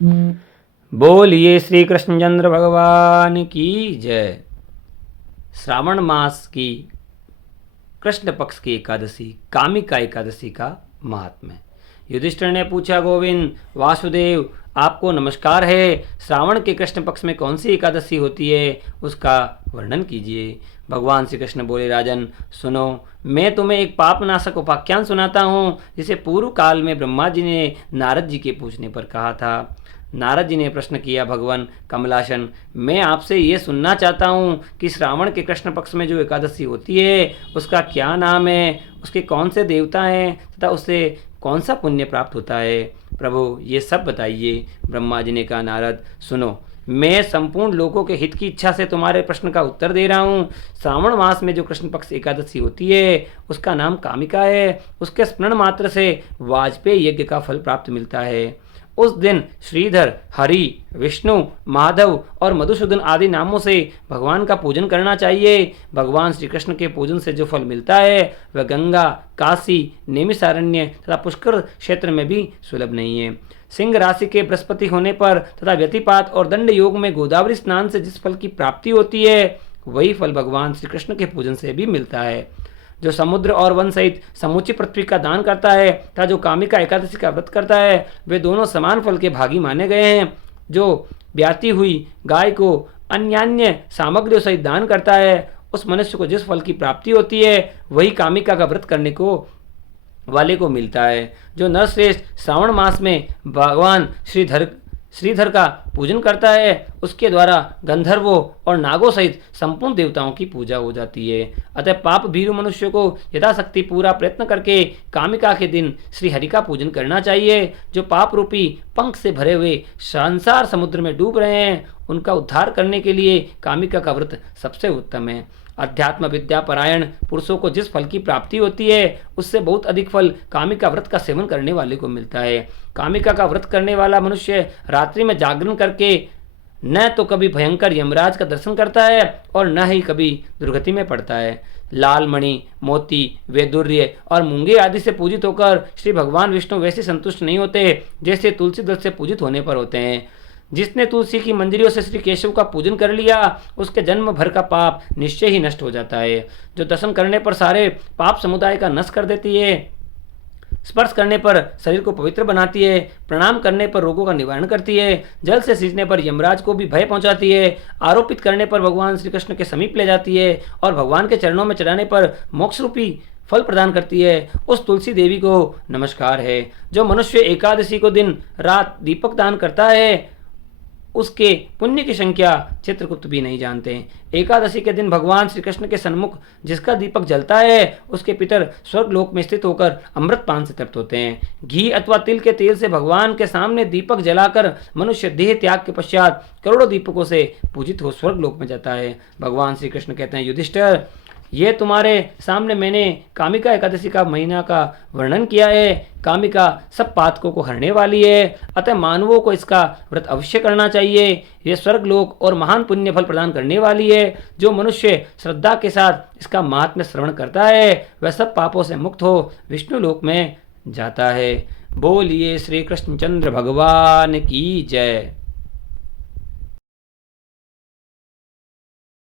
बोलिए श्री कृष्णचंद्र भगवान की जय। श्रावण मास की कृष्ण पक्ष की एकादशी कामिका एकादशी का महात्म्य। युधिष्ठिर ने पूछा, गोविंद वासुदेव आपको नमस्कार है, श्रावण के कृष्ण पक्ष में कौन सी एकादशी होती है, उसका वर्णन कीजिए। भगवान श्री कृष्ण बोले, राजन सुनो, मैं तुम्हें एक पापनाशक उपाख्यान सुनाता हूँ, जिसे पूर्व काल में ब्रह्मा जी ने नारद जी के पूछने पर कहा था। नारद जी ने प्रश्न किया, भगवान कमलासन, मैं आपसे ये सुनना चाहता हूँ कि श्रावण के कृष्ण पक्ष में जो एकादशी होती है उसका क्या नाम है, उसके कौन से देवता हैं तथा उससे कौन सा पुण्य प्राप्त होता है। प्रभु ये सब बताइए। ब्रह्मा जी ने कहा, नारद सुनो, मैं संपूर्ण लोगों के हित की इच्छा से तुम्हारे प्रश्न का उत्तर दे रहा हूँ। श्रावण मास में जो कृष्ण पक्ष एकादशी होती है उसका नाम कामिका है। उसके स्मरण मात्र से वाजपेयी यज्ञ का फल प्राप्त मिलता है। उस दिन श्रीधर, हरि, विष्णु, माधव और मधुसूदन आदि नामों से भगवान का पूजन करना चाहिए। भगवान श्री कृष्ण के पूजन से जो फल मिलता है वह गंगा, काशी, नैमिषारण्य तथा पुष्कर क्षेत्र में भी सुलभ नहीं है। सिंह राशि के बृहस्पति होने पर तथा व्यतिपात और दंड योग में गोदावरी स्नान से जिस फल की प्राप्ति होती है वही फल भगवान श्री कृष्ण के पूजन से भी मिलता है। जो समुद्र और वन सहित समूची पृथ्वी का दान करता है तथा जो कामिका एकादशी का व्रत करता है वे दोनों समान फल के भागी माने गए हैं। जो ब्याती हुई गाय को अन्यान्य सामग्रियों सहित दान करता है उस मनुष्य को जिस फल की प्राप्ति होती है वही कामिका का व्रत करने को वाले को मिलता है। जो नरश्रेष्ठ श्रावण मास में भगवान श्रीधर का पूजन करता है उसके द्वारा गंधर्वों और नागों सहित संपूर्ण देवताओं की पूजा हो जाती है। अतः पाप भीरु मनुष्य को यथाशक्ति पूरा प्रयत्न करके कामिका के दिन श्री हरि का पूजन करना चाहिए। जो पाप रूपी पंख से भरे हुए संसार समुद्र में डूब रहे हैं उनका उद्धार करने के लिए कामिका का व्रत सबसे उत्तम है। अध्यात्म विद्या परायण पुरुषों को जिस फल की प्राप्ति होती है उससे बहुत अधिक फल कामिका व्रत का सेवन करने वाले को मिलता है। कामिका का व्रत करने वाला मनुष्य रात्रि में जागरण करके न तो कभी भयंकर यमराज का दर्शन करता है और न ही कभी दुर्गति में पड़ता है। लाल मणि, मोती, वैदुर्य और मूंगे आदि से पूजित होकर श्री भगवान विष्णु वैसे संतुष्ट नहीं होते जैसे तुलसी दल से पूजित होने पर होते हैं। जिसने तुलसी की मंजरियों से श्री केशव का पूजन कर लिया उसके जन्म भर का पाप निश्चय ही नष्ट हो जाता है। जो दर्शन करने पर सारे पाप समुदाय का नष्ट कर देती है, स्पर्श करने पर शरीर को पवित्र बनाती है, प्रणाम करने पर रोगों का निवारण करती है, जल से सींचने पर यमराज को भी भय पहुंचाती है, आरोपित करने पर भगवान श्री कृष्ण के समीप ले जाती है और भगवान के चरणों में चढ़ाने पर मोक्ष रूपी फल प्रदान करती है, उस तुलसी देवी को नमस्कार है। जो मनुष्य एकादशी को दिन रात दीपक दान करता है उसके पुण्य की संख्या चित्रगुप्त भी नहीं जानते। एकादशी के दिन भगवान श्री कृष्ण के सन्मुख जिसका दीपक जलता है उसके पितर स्वर्ग लोक में स्थित होकर अमृत पान से तृप्त होते हैं। घी अथवा तिल के तेल से भगवान के सामने दीपक जलाकर मनुष्य देह त्याग के पश्चात करोड़ों दीपकों से पूजित हो स्वर्ग लोक में जाता है। भगवान श्री कृष्ण कहते हैं, युधिष्ठिर ये तुम्हारे सामने मैंने कामिका एकादशी का महीना का वर्णन किया है। कामिका सब पातकों को हरने वाली है, अतः मानवों को इसका व्रत अवश्य करना चाहिए। यह स्वर्ग लोक और महान पुण्य फल प्रदान करने वाली है। जो मनुष्य श्रद्धा के साथ इसका महात्म्य श्रवण करता है वह सब पापों से मुक्त हो विष्णु लोक में जाता है। बोलिए श्री कृष्णचंद्र भगवान की जय।